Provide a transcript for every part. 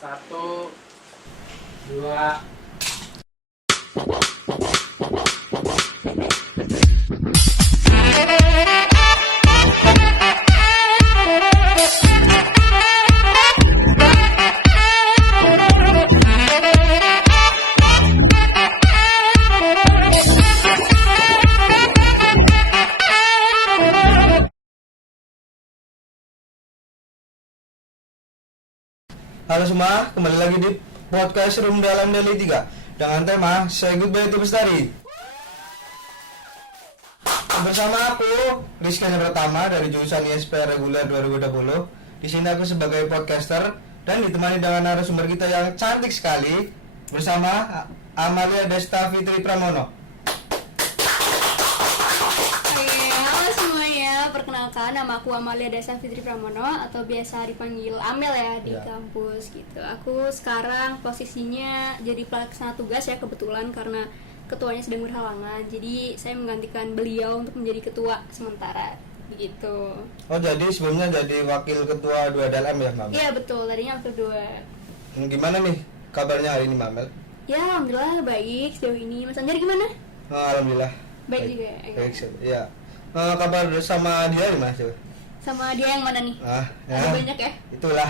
Satu, dua. Halo semua, kembali lagi di podcast Room Dalam Deli 3 dengan tema Say Goodbye to Bestari. Bersama aku, Rizky Pratama dari jurusan ISP Reguler 2020. Di sini aku sebagai podcaster dan ditemani dengan narasumber kita yang cantik sekali bersama Amalia Desta Fitri Pramono. Halo semuanya, perkenalkan nama aku Amalia Desa Fitri Pramono atau biasa dipanggil Amel ya di kampus gitu. Aku sekarang posisinya jadi pelaksana tugas ya kebetulan karena ketuanya sedang berhalangan. Jadi saya menggantikan beliau untuk menjadi ketua sementara begitu. Oh, jadi sebelumnya jadi wakil ketua 2 DLM ya, Mbak? Iya betul, tadinya waktu kedua. Gimana nih kabarnya hari ini, Mbak Mel? Ya alhamdulillah baik sejauh ini. Mas Anjar gimana? Alhamdulillah. Baik juga ya. Baik, ya. Kabar sama dia gimana sih? Sama dia yang mana nih? Ada banyak ya? Itulah.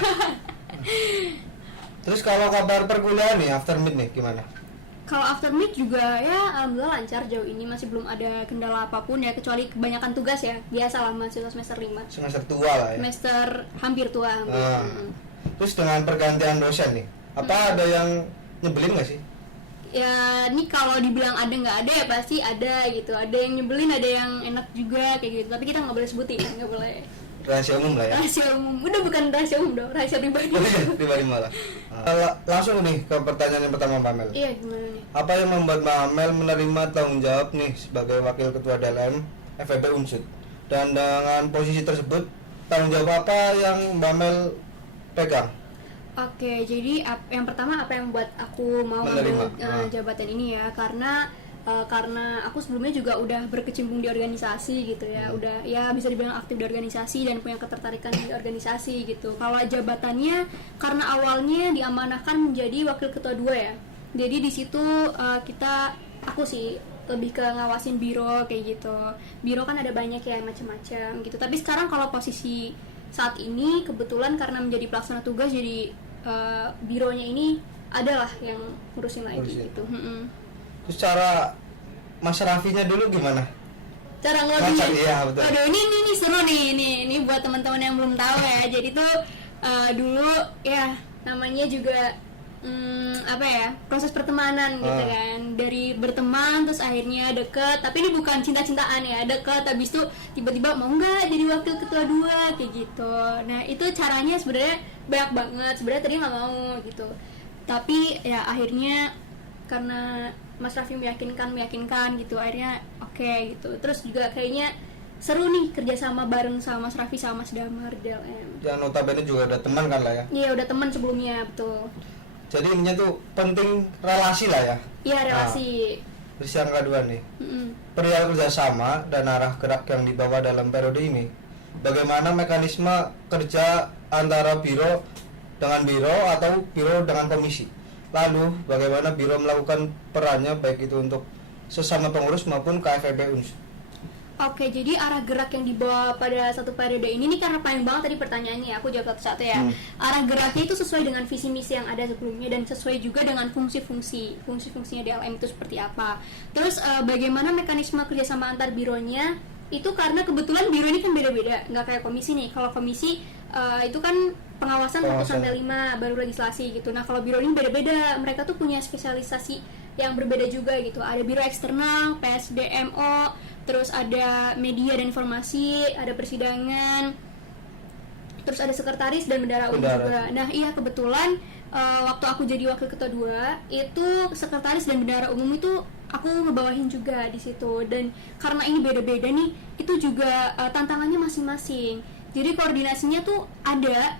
Terus kalau kabar perkuliahan nih, after mid nih gimana? Kalau after mid juga ya alhamdulillah lancar jauh ini, masih belum ada kendala apapun ya kecuali kebanyakan tugas ya. Biasalah mahasiswa semester 5. Semester tua lah ya. Semester hampir tua hampir. Terus dengan pergantian dosen nih, apa ada yang nyebelin gak sih? Ya ini kalau dibilang ada nggak ada ya pasti ada gitu. Ada yang nyebelin, ada yang enak juga kayak gitu. Tapi kita nggak boleh sebutin, nggak boleh. Rahasia umum lah ya. Rahasia umum, udah bukan rahasia umum dong, rahasia pribadi. Pribadi malah. Langsung nih ke pertanyaan yang pertama, Mbak Mel. Iya gimana nih? Apa yang membuat Mbak Mel menerima tanggung jawab nih sebagai wakil ketua DLM FEB Unsud? Dan dengan posisi tersebut, tanggung jawab apa yang Mbak Mel pegang? Oke, jadi yang pertama apa yang membuat aku mau ambil jabatan ini ya, karena aku sebelumnya juga udah berkecimpung di organisasi gitu ya, udah ya bisa dibilang aktif di organisasi dan punya ketertarikan di organisasi gitu. Kalau jabatannya karena awalnya diamanahkan menjadi wakil ketua 2 ya, jadi di situ aku sih lebih ke ngawasin biro kayak gitu. Biro kan ada banyak ya macam-macam gitu. Tapi sekarang kalau posisi saat ini kebetulan karena menjadi pelaksana tugas jadi bironya ini adalah yang ngurusin lagi gitu. Terus cara Mas Raffinya dulu gimana? Cara ngelobbynya? Iya betul. Aduh ini seru nih, ini buat teman-teman yang belum tahu ya. Jadi tuh dulu ya namanya juga proses pertemanan gitu kan, dari berteman terus akhirnya deket, tapi ini bukan cinta-cintaan ya, deket habis itu tiba-tiba mau nggak jadi wakil ketua 2 kayak gitu. Nah itu caranya sebenarnya banyak banget, sebenarnya tadi nggak mau gitu, tapi ya akhirnya karena Mas Raffi meyakinkan gitu, akhirnya oke gitu. Terus juga kayaknya seru nih kerjasama bareng sama Mas Raffi sama Mas Damar DLM. Yang notabene juga udah teman kan lah ya? Iya udah teman sebelumnya betul. Jadi intinya tuh penting relasi lah ya. Iya relasi. Terus yang kedua nih, perihal kerjasama dan arah gerak yang dibawa dalam periode ini, bagaimana mekanisme kerja antara biro dengan biro atau biro dengan komisi? Lalu bagaimana biro melakukan perannya baik itu untuk sesama pengurus maupun KFEB Unsud? Oke, jadi arah gerak yang dibawa pada satu periode ini nih karena panjang banget tadi pertanyaannya, aku jawab satu-satu ya. Arah geraknya itu sesuai dengan visi misi yang ada sebelumnya dan sesuai juga dengan fungsinya DLM itu seperti apa. Terus bagaimana mekanisme kerjasama antar bironya? Itu karena kebetulan biro ini kan beda-beda, nggak kayak komisi nih. Kalau komisi itu kan pengawasan 1 sampai 5 baru legislasi gitu. Nah, kalau biro ini beda-beda, mereka tuh punya spesialisasi yang berbeda juga gitu. Ada biro eksternal, PSDMO, terus ada media dan informasi, ada persidangan, terus ada sekretaris dan bendara umum juga. Nah iya kebetulan waktu aku jadi wakil ketua 2 itu sekretaris dan bendara umum itu aku ngebawahin juga di situ. Dan karena ini beda-beda nih, itu juga tantangannya masing-masing. Jadi koordinasinya tuh ada,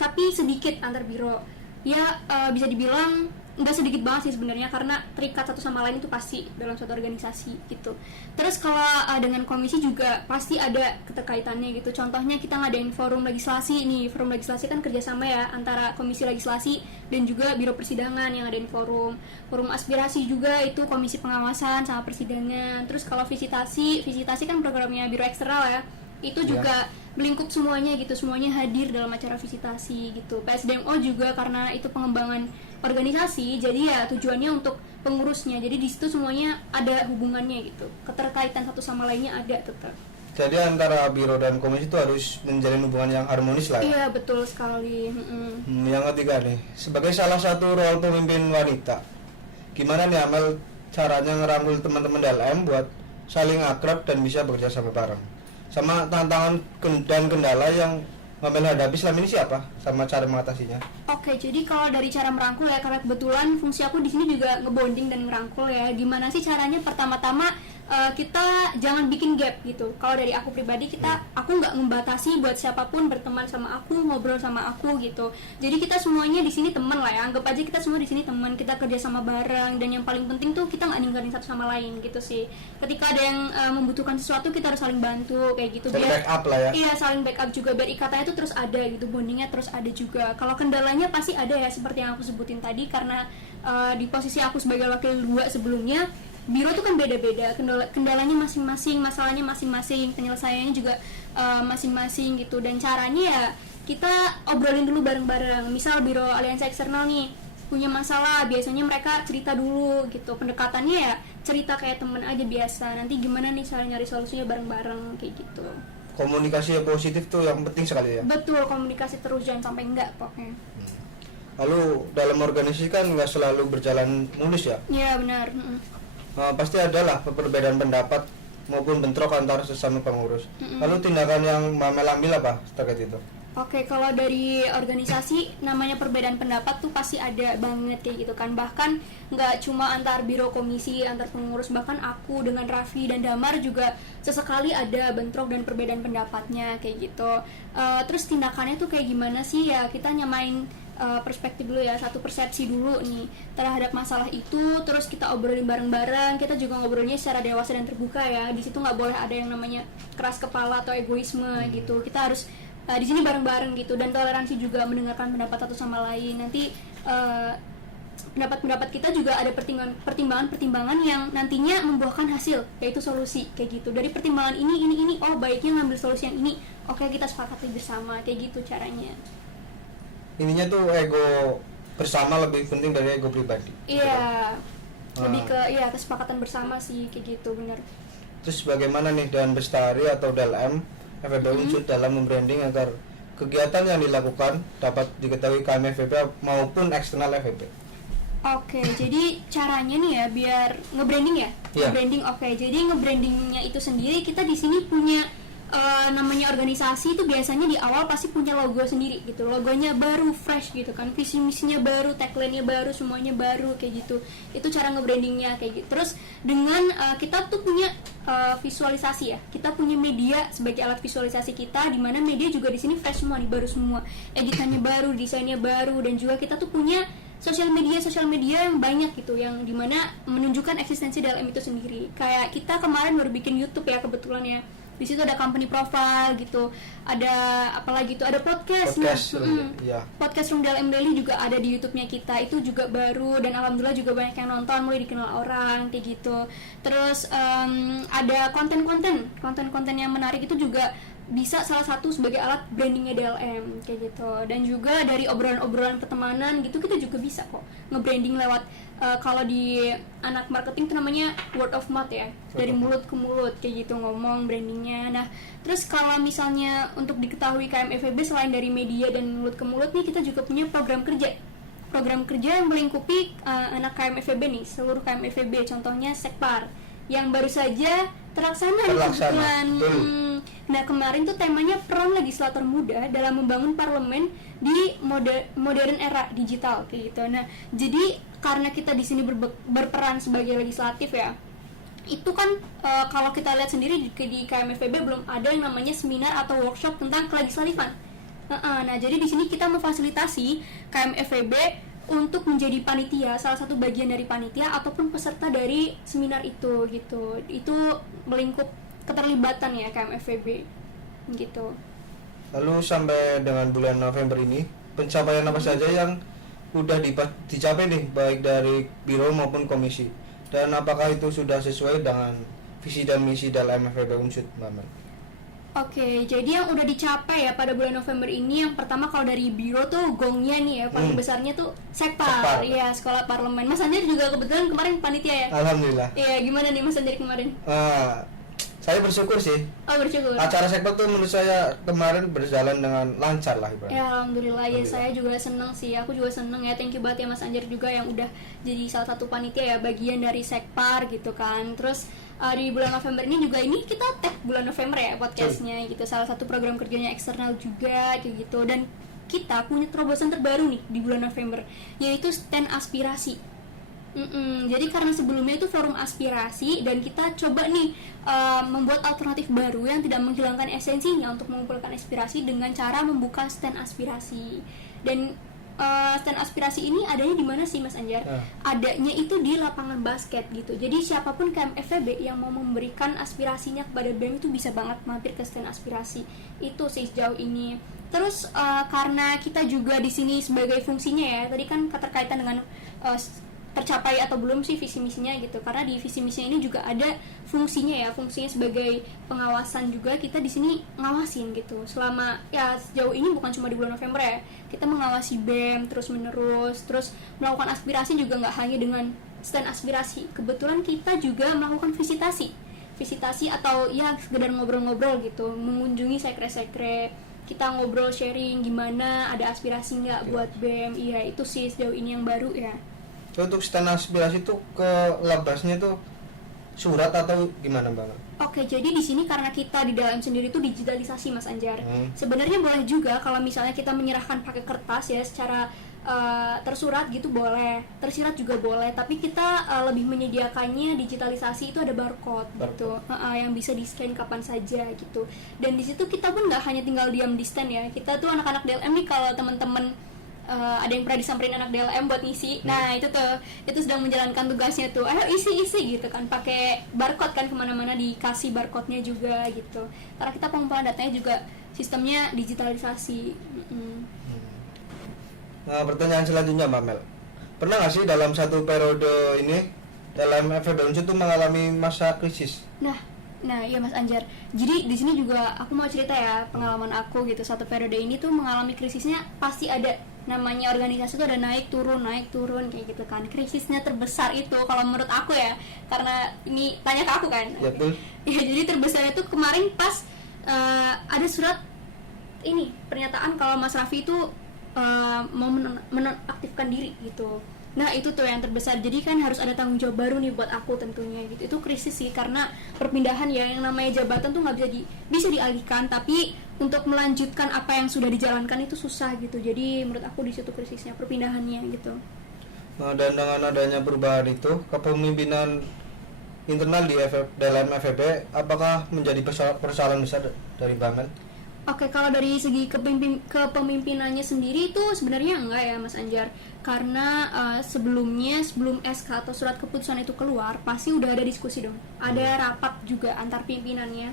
tapi sedikit antar biro. Ya bisa dibilang nggak sedikit banget sih sebenarnya, karena terikat satu sama lain itu pasti dalam suatu organisasi gitu. Terus kalau dengan komisi juga pasti ada keterkaitannya gitu. Contohnya kita ngadain forum legislasi nih. Forum legislasi kan kerjasama ya antara komisi legislasi dan juga biro persidangan yang ngadain forum. Forum aspirasi juga itu komisi pengawasan sama persidangan. Terus kalau visitasi kan programnya biro eksternal ya, itu juga melingkup semuanya gitu, semuanya hadir dalam acara visitasi gitu. PSDMO juga karena itu pengembangan organisasi, jadi ya tujuannya untuk pengurusnya, jadi di situ semuanya ada hubungannya gitu, keterkaitan satu sama lainnya ada tetap. Jadi antara biro dan komisi itu harus menjalin hubungan yang harmonis lah ya? Iya betul sekali. Yang ketiga nih, sebagai salah satu role pemimpin wanita, gimana nih Amel caranya ngerangkul teman-teman DLM buat saling akrab dan bisa bekerja sama bareng? Sama tantangan dan kendala yang Amel hadapi selama ini siapa? Sama cara mengatasinya? Oke, jadi kalau dari cara merangkul ya, karena kebetulan fungsi aku di sini juga ngebonding dan ngerangkul ya. Gimana sih caranya? Pertama-tama kita jangan bikin gap gitu. Kalau dari aku pribadi, aku nggak membatasi buat siapapun berteman sama aku, ngobrol sama aku gitu. Jadi kita semuanya di sini teman lah ya. Anggap aja kita semua di sini teman, kita kerja sama bareng, dan yang paling penting tuh kita nggak ninggalin satu sama lain gitu sih. Ketika ada yang membutuhkan sesuatu, kita harus saling bantu kayak gitu. Saling backup lah ya. Iya, saling backup juga biar ikatannya tuh terus ada gitu, bondingnya terus ada juga. Kalau kendalanya pasti ada ya, seperti yang aku sebutin tadi, karena di posisi aku sebagai wakil 2 sebelumnya, biro tuh kan beda-beda, kendalanya masing-masing, masalahnya masing-masing, penyelesaiannya juga masing-masing gitu. Dan caranya ya kita obrolin dulu bareng-bareng. Misal biro aliansi eksternal nih punya masalah, biasanya mereka cerita dulu gitu, pendekatannya ya cerita kayak temen aja biasa, nanti gimana nih cara nyari solusinya bareng-bareng kayak gitu. Komunikasi yang positif tuh yang penting sekali ya? Betul, komunikasi terus, jangan sampai enggak pokoknya. Lalu dalam organisasi kan nggak selalu berjalan mulus ya? Iya benar. Pasti ada lah perbedaan pendapat maupun bentrok antar sesama pengurus. Lalu tindakan yang Mamel ambil apa terkait itu? Oke, kalau dari organisasi namanya perbedaan pendapat tuh pasti ada banget kayak gitu kan. Bahkan nggak cuma antar biro komisi, antar pengurus, bahkan aku dengan Raffi dan Damar juga sesekali ada bentrok dan perbedaan pendapatnya kayak gitu. Terus tindakannya tuh kayak gimana sih ya? Kita nyamain perspektif dulu ya, satu persepsi dulu nih terhadap masalah itu, terus kita obrolin bareng-bareng. Kita juga ngobrolnya secara dewasa dan terbuka ya. Di situ nggak boleh ada yang namanya keras kepala atau egoisme gitu. Kita harus di sini bareng-bareng gitu, dan toleransi juga, mendengarkan pendapat satu sama lain. Nanti pendapat-pendapat kita juga ada pertimbangan-pertimbangan yang nantinya membuahkan hasil, yaitu solusi kayak gitu. Dari pertimbangan ini, oh baiknya ngambil solusi yang ini, oke kita sepakati bersama kayak gitu caranya. Ininya tuh ego bersama lebih penting dari ego pribadi. Iya, lebih ke kesepakatan bersama sih kayak gitu, benar. Terus bagaimana nih Dan Bestari atau DLM FEB Unsur dalam membranding agar kegiatan yang dilakukan dapat diketahui KMFEB maupun eksternal FEB? Oke, jadi caranya nih ya biar nge-branding ya. Yeah. Nge-branding, oke. Jadi nge-brandingnya itu sendiri, kita di sini punya namanya organisasi itu biasanya di awal pasti punya logo sendiri gitu. Logonya baru, fresh gitu kan. Visi misinya baru, tagline-nya baru, semuanya baru kayak gitu. Itu cara nge-brandingnya kayak gitu. Terus dengan kita tuh punya visualisasi ya. Kita punya media sebagai alat visualisasi kita, di mana media juga di sini fresh semua, nih baru semua. Editannya baru, desainnya baru, dan juga kita tuh punya sosial media yang banyak gitu, yang dimana menunjukkan eksistensi dalam itu sendiri. Kayak kita kemarin baru bikin YouTube ya kebetulan ya. Di situ ada company profile gitu, ada apalagi itu, ada podcast ya. Podcast Room DLM Daily juga ada di YouTube-nya kita, itu juga baru, dan alhamdulillah juga banyak yang nonton, mulai dikenal orang kayak gitu. Terus ada konten-konten yang menarik, itu juga bisa salah satu sebagai alat brandingnya DLM kayak gitu. Dan juga dari obrolan-obrolan pertemanan gitu, kita juga bisa kok nge-branding lewat kalau di anak marketing itu namanya word of mouth ya, dari mulut ke mulut kayak gitu ngomong brandingnya. Nah terus kalau misalnya untuk diketahui KMFEB selain dari media dan mulut ke mulut nih, kita juga punya program kerja yang melingkupi anak KMFEB nih, seluruh KMFEB. Contohnya Sekpar yang baru saja terlaksana. Nah kemarin tuh temanya peran legislator muda dalam membangun parlemen di modern era digital kayak gitu. Nah jadi karena kita di sini berperan sebagai legislatif ya, itu kan kalau kita lihat sendiri di KMFEB belum ada yang namanya seminar atau workshop tentang kelegislatifan. Nah jadi di sini kita memfasilitasi KMFEB untuk menjadi panitia, salah satu bagian dari panitia ataupun peserta dari seminar itu gitu. Itu melingkup keterlibatan ya KMFVB gitu. Lalu sampai dengan bulan November ini, pencapaian apa saja yang udah dicapai nih, baik dari biro maupun komisi? Dan apakah itu sudah sesuai dengan visi dan misi dalam FEB Unsud, Mbak Mel? Oke, jadi yang udah dicapai ya pada bulan November ini, yang pertama kalau dari biro tuh gongnya nih ya, paling besarnya tuh Sekpar, ya sekolah parlemen. Mas Anjar juga kebetulan kemarin panitia ya? Alhamdulillah. Iya, gimana nih Mas Anjar kemarin? Saya bersyukur sih. Oh, bersyukur. Acara Sekpar tuh menurut saya kemarin berjalan dengan lancar lah ibaratnya. Ya alhamdulillah, ya saya juga seneng sih, aku juga seneng ya, thank you banget ya Mas Anjar juga yang udah jadi salah satu panitia ya, bagian dari Sekpar gitu kan. Terus di bulan November ini juga, ini kita tag bulan November ya podcastnya gitu, salah satu program kerjanya eksternal juga kayak gitu. Dan kita punya terobosan terbaru nih di bulan November, yaitu stand aspirasi. Jadi karena sebelumnya itu forum aspirasi, dan kita coba nih membuat alternatif baru yang tidak menghilangkan esensinya untuk mengumpulkan aspirasi dengan cara membuka stand aspirasi. Dan stand aspirasi ini adanya di mana sih Mas Anjar? Adanya itu di lapangan basket gitu. Jadi siapapun KMFVB yang mau memberikan aspirasinya kepada BEM itu bisa banget mampir ke stand aspirasi. Itu sih sejauh ini. Terus karena kita juga di sini sebagai fungsinya ya, tadi kan keterkaitan dengan tercapai atau belum sih visi misinya gitu, karena di visi misinya ini juga ada fungsinya ya, fungsinya sebagai pengawasan juga. Kita di sini ngawasin gitu selama ya sejauh ini, bukan cuma di bulan November ya, kita mengawasi BEM terus menerus, terus melakukan aspirasi juga nggak hanya dengan stand aspirasi. Kebetulan kita juga melakukan visitasi atau ya sekedar ngobrol-ngobrol gitu, mengunjungi sekre-sekre, kita ngobrol sharing gimana, ada aspirasi nggak buat BEM. Iya, itu sih sejauh ini yang baru ya. Untuk stand aspirasi itu ke labasnya itu surat atau gimana Mbak? Oke, jadi di sini karena kita di dalam sendiri itu digitalisasi Mas Anjar. Sebenarnya boleh juga kalau misalnya kita menyerahkan pakai kertas ya secara tersurat gitu boleh, tersirat juga boleh, tapi kita lebih menyediakannya digitalisasi, itu ada barcode gitu, yang bisa di scan kapan saja gitu. Dan di situ kita pun nggak hanya tinggal diam di stand ya, kita tuh anak-anak DLM nih, kalau teman-teman ada yang pernah disamperin anak DLM buat ngisi, nah itu sedang menjalankan tugasnya tuh, ayo isi gitu kan, pakai barcode kan, kemana-mana dikasih barcode-nya juga gitu, karena kita pengumpulan datanya juga sistemnya digitalisasi. Nah, pertanyaan selanjutnya Mbak Mel, pernah nggak sih dalam satu periode ini dalam FEB Unsud itu mengalami masa krisis? Nah, iya Mas Anjar. Jadi di sini juga aku mau cerita ya pengalaman aku gitu. Satu periode ini tuh mengalami krisisnya pasti ada. Namanya organisasi tuh ada naik turun kayak gitu kan. Krisisnya terbesar itu kalau menurut aku ya, karena ini tanya ke aku kan. Ya, betul. Ya, jadi terbesar itu kemarin pas ada surat ini pernyataan kalau Mas Raffi itu mau menonaktifkan diri gitu. Nah itu tuh yang terbesar, jadi kan harus ada tanggung jawab baru nih buat aku tentunya gitu. Itu krisis sih, karena perpindahan ya, yang namanya jabatan tuh nggak bisa dialihkan, tapi untuk melanjutkan apa yang sudah dijalankan itu susah gitu. Jadi menurut aku di situ krisisnya, perpindahannya gitu. Nah, dan dengan adanya perubahan itu, kepemimpinan internal di dalam FEB apakah menjadi persoalan besar dari Mbak Mel? Oke, kalau dari segi kepemimpinannya sendiri itu sebenarnya enggak ya Mas Anjar, karena sebelum SK atau surat keputusan itu keluar pasti udah ada diskusi dong, ada rapat juga antar pimpinannya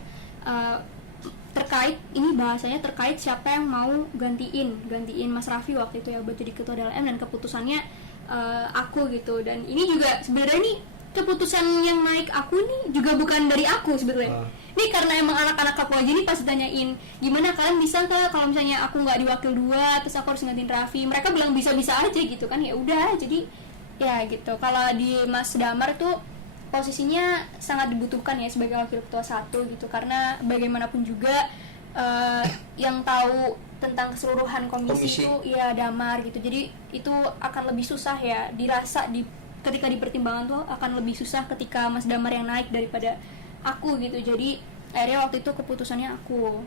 terkait ini, bahasanya terkait siapa yang mau gantiin Mas Raffi waktu itu ya buat jadi ketua DLM, dan keputusannya aku gitu. Dan ini juga sebenarnya nih keputusan yang naik aku nih juga bukan dari aku sebetulnya. Ini karena emang anak-anak aku aja nih pas ditanyain gimana kalian bisa nggak kalau misalnya aku nggak diwakil 2 terus aku harus gantiin Raffi, mereka bilang bisa-bisa aja gitu kan. Ya udah, jadi ya gitu. Kalau di Mas Damar tuh posisinya sangat dibutuhkan ya sebagai wakil ketua 1 gitu, karena bagaimanapun juga yang tahu tentang keseluruhan komisi itu ya Damar gitu. Jadi itu akan lebih susah ya dirasa ketika dipertimbangkan tuh akan lebih susah ketika Mas Damar yang naik daripada aku gitu. Jadi akhirnya waktu itu keputusannya aku.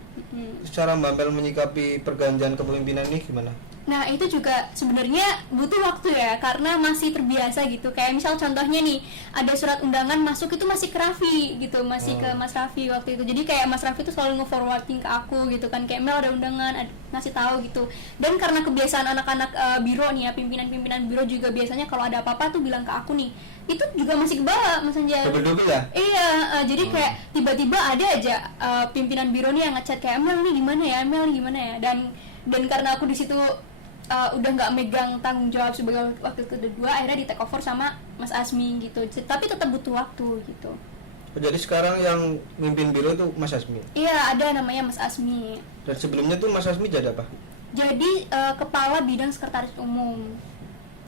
Secara Mbak Mel menyikapi pergantian kepemimpinan ini gimana? Nah itu juga sebenarnya butuh waktu ya, karena masih terbiasa gitu. Kayak misal contohnya nih, ada surat undangan masuk itu masih ke Raffi gitu, masih ke Mas Raffi waktu itu. Jadi kayak Mas Raffi tuh selalu nge-forwarding ke aku gitu kan, kayak Mel ada undangan, ngasih tahu gitu. Dan karena kebiasaan anak-anak biro nih ya, pimpinan-pimpinan biro juga biasanya kalau ada apa-apa tuh bilang ke aku nih, itu juga masih kebawa Mas Anjar. Double-double ya? Iya, jadi kayak tiba-tiba ada aja pimpinan biro nih yang ngechat kayak Mel nih gimana ya, Mel nih gimana ya. Dan karena aku di situ udah nggak megang tanggung jawab sebagai wakil kedua, akhirnya di take over sama Mas Asmi gitu. Tapi tetap butuh waktu gitu. Jadi sekarang yang mimpin biro itu Mas Asmi? Iya, ada namanya Mas Asmi. Dan sebelumnya tuh Mas Asmi jadi apa? Jadi kepala bidang sekretaris umum.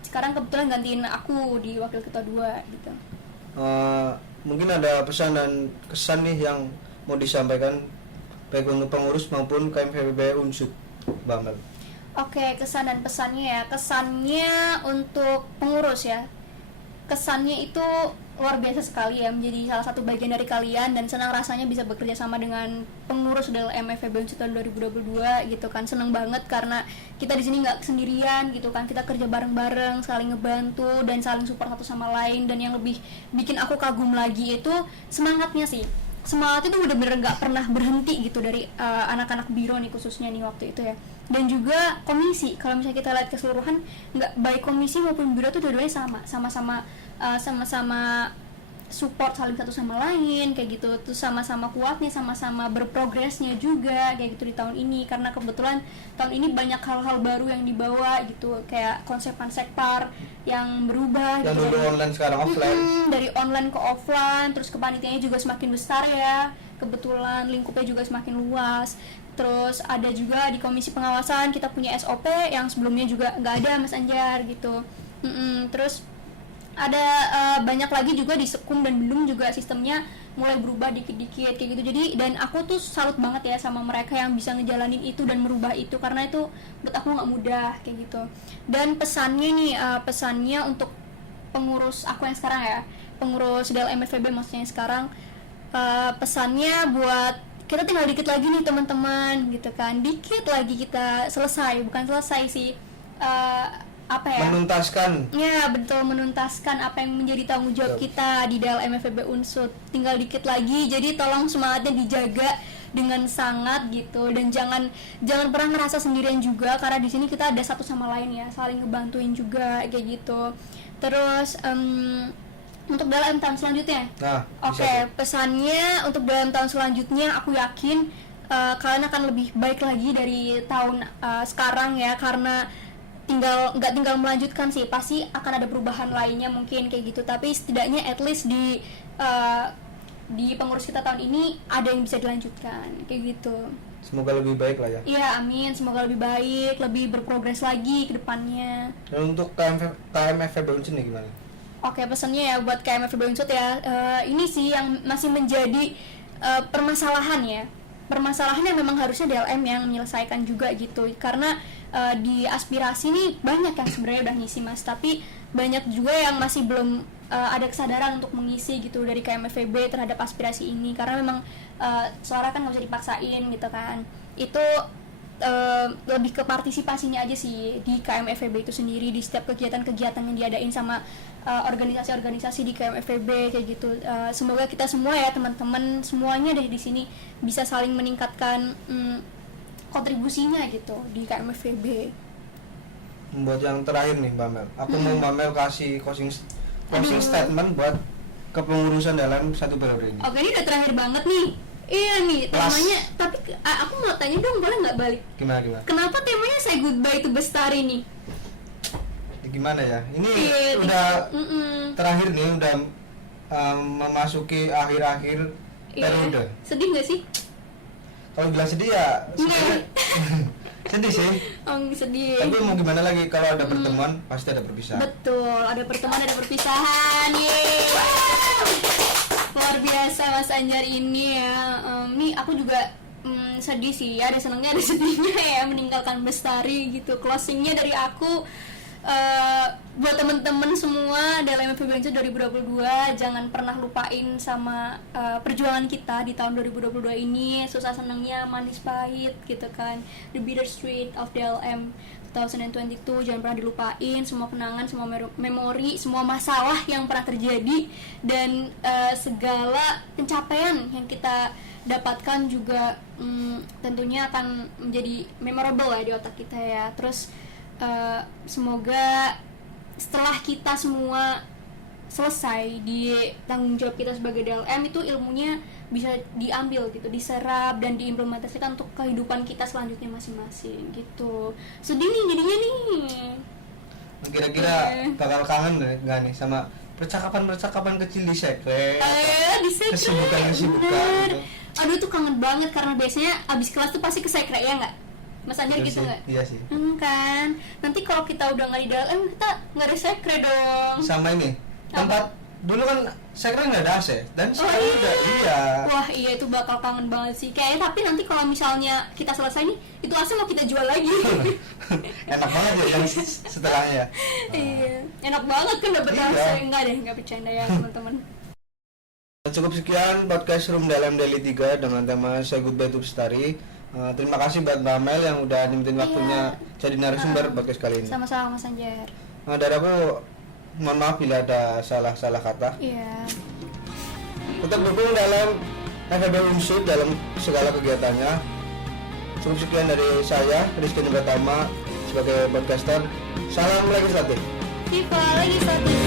Sekarang kebetulan gantiin aku di wakil ketua 2 gitu. Mungkin ada pesan dan kesan nih yang mau disampaikan baik untuk pengurus maupun KMFB Unsut, Mbak Mel. Oke, kesan dan pesannya ya. Kesannya untuk pengurus ya. Kesannya itu luar biasa sekali ya, menjadi salah satu bagian dari kalian, dan senang rasanya bisa bekerja sama dengan pengurus DLM FEB Unsut tahun 2022 gitu kan. Senang banget karena kita di sini nggak sendirian gitu kan. Kita kerja bareng-bareng, saling ngebantu dan saling support satu sama lain. Dan yang lebih bikin aku kagum lagi itu semangatnya sih. Semangat itu bener-bener nggak pernah berhenti gitu dari anak-anak biro nih khususnya nih waktu itu ya. Dan juga komisi, kalau misalnya kita lihat keseluruhan, nggak baik komisi maupun biro tuh dua-duanya sama-sama support saling satu sama lain kayak gitu. Terus sama-sama kuatnya, sama-sama berprogresnya juga kayak gitu di tahun ini, karena kebetulan tahun ini banyak hal-hal baru yang dibawa gitu, kayak konsep-konsep par yang berubah yang gitu, dulu online sekarang offline. dari online ke offline. Terus kepanitiaannya juga semakin besar ya, kebetulan lingkupnya juga semakin luas. Terus ada juga di komisi pengawasan kita punya SOP yang sebelumnya juga nggak ada Mas Anjar gitu. Terus ada banyak lagi juga di Sekum dan Belum juga sistemnya mulai berubah dikit-dikit kayak gitu. Jadi dan aku tuh salut banget ya sama mereka yang bisa ngejalanin itu dan merubah itu, karena itu menurut aku nggak mudah kayak gitu. Dan pesannya nih, pesannya untuk pengurus aku yang sekarang ya, pengurus DLM FEB maksudnya yang sekarang, pesannya buat kita tinggal dikit lagi nih teman-teman gitu kan, dikit lagi kita selesai, bukan selesai sih, apa ya, menuntaskan. Ya betul, menuntaskan apa yang menjadi tanggung jawab kita di DLM FEB Unsut. Tinggal dikit lagi, jadi tolong semangatnya dijaga dengan sangat gitu, dan jangan pernah ngerasa sendirian juga, karena di sini kita ada satu sama lain ya, saling ngebantuin juga kayak gitu. Terus untuk dalam tahun selanjutnya, pesannya untuk dalam tahun selanjutnya aku yakin kalian akan lebih baik lagi dari tahun sekarang ya, karena nggak tinggal melanjutkan sih, pasti akan ada perubahan lainnya mungkin kayak gitu, tapi setidaknya at least di pengurus kita tahun ini ada yang bisa dilanjutkan kayak gitu. Semoga lebih baik lah ya. Iya, amin, semoga lebih baik, lebih berprogres lagi ke depannya. Dan untuk KMFB Unsut nih gimana? Oke, pesannya ya buat KMFB Unsut ya, ini sih yang masih menjadi permasalahan ya, permasalahan yang memang harusnya DLM yang menyelesaikan juga gitu, karena di aspirasi nih banyak yang sebenarnya udah ngisi Mas, tapi banyak juga yang masih belum ada kesadaran untuk mengisi gitu dari KMFB terhadap aspirasi ini, karena memang suara kan nggak bisa dipaksain gitu kan. Itu lebih ke partisipasinya aja sih di KMFB itu sendiri, di setiap kegiatan-kegiatan yang diadain sama organisasi-organisasi di KMFB kayak gitu. Semoga kita semua ya teman-teman semuanya deh di sini bisa saling meningkatkan kontribusinya gitu di KMFB. Buat yang terakhir nih Mbak Mel, aku mau Mbak Mel kasih closing statement buat kepengurusan dalam satu periode ini. Oke, ini udah terakhir banget nih. Iya nih temanya, tapi aku mau tanya dong, boleh nggak balik? Gimana? Kenapa temanya Say Goodbye to Bestari nih? Ya, gimana ya? Ini udah terakhir nih, udah memasuki akhir-akhir periode. Sedih nggak sih? Kalau bilang sedih ya sedih sih. Sedih. Tapi mau gimana lagi, kalau ada pertemuan pasti ada perpisahan. Betul, ada pertemuan ada perpisahan. Yeay. Luar biasa Mas Anjar ini ya. Nih aku juga sedih sih, ada senangnya ada sedihnya ya meninggalkan Bestari gitu. Closingnya dari aku, buat temen-temen semua dalam FEB Unsut 2022, jangan pernah lupain sama perjuangan kita di tahun 2022 ini, susah senangnya, manis pahit gitu kan, the bittersweet of DLM. 2022 jangan pernah dilupain semua kenangan, semua memori, semua masalah yang pernah terjadi, dan segala pencapaian yang kita dapatkan juga tentunya akan menjadi memorable lah di otak kita ya. Terus semoga setelah kita semua selesai di tanggung jawab kita sebagai DLM, itu ilmunya bisa diambil gitu, diserap dan diimplementasikan untuk kehidupan kita selanjutnya masing-masing gitu. Sedih nih jadinya nih. Kira-kira bakal kangen nggak nih sama percakapan kecil di sekret? Di sekret. Kesibukan gitu. Aduh tuh kangen banget, karena biasanya abis kelas tuh pasti ke sekret ya nggak? Mas Anjar gitu nggak? Iya sih. Kan. Nanti kalau kita udah nggak di DLM, kita nggak ada sekret dong. Sama ini tempat dulu kan sekret nggak ada AC dan sekarang udah. Iya. Wah iya, itu bakal kangen banget sih kayaknya. Tapi nanti kalau misalnya kita selesai nih, itu AC mau kita jual lagi. Enak banget ya yang setelahnya. Iya, enak banget kan dapet AC. Enggak deh, nggak bercanda ya teman-teman. Cukup sekian podcast Room Dalam Daily 3 dengan tema Say Goodbye to Bestari. Terima kasih buat Mbak Mel yang udah nyempetin waktunya jadi narasumber podcast kali ini. Sama-sama Mas Anjar. Dari aku mohon maaf bila ada salah kata. Iya. Tetap dukung dalam FEB Unsur dalam segala kegiatannya. Cukup sekian dari saya, Rizky Nugatama sebagai podcaster. Salam legislatif. Viva Legislatif.